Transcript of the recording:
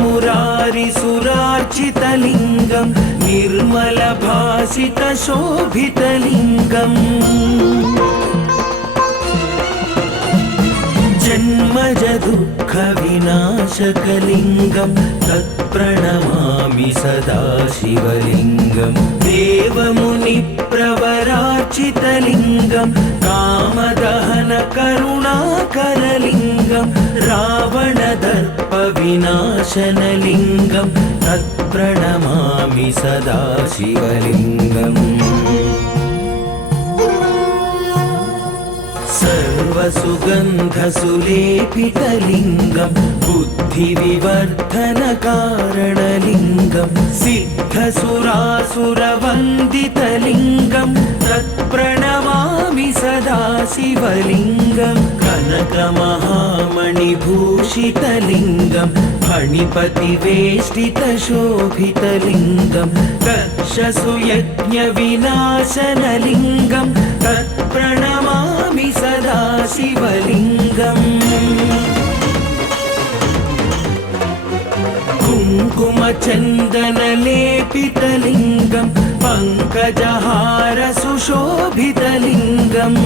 मुरारिसुरार्चितलिङ्गं निर्मलभासितशोभितलिङ्गम् जन्मज दुःखविनाशकलिङ्गं तत्प्रणमामि सदा शिवलिङ्गं देवमुनिप्रवरार्चितलिङ्गं कामदहनकरुणाकरलिङ्गं रावणदर्पविनाशनलिङ्गं तत्प्रणमामि सदा शिवलिङ्गम् सर्वसुगन्धसुलेपितलिङ्गं बुद्धिविवर्धनकारणलिङ्गं सिद्धसुरासुरवन्दितलिङ्गं तत्प्रणमामि सदा शिवलिङ्गं कनकमहामणिभूषितलिङ्गं फणिपतिवेष्टितशोभितलिङ्गं दक्षसुयज्ञविनाशनलिङ्गं तत्प्रणमामि सदा शिवलिङ्गम् कुङ्कुमचन्दनलेपितलिङ्गं पङ्कजहारसुशोभितलिङ्गम्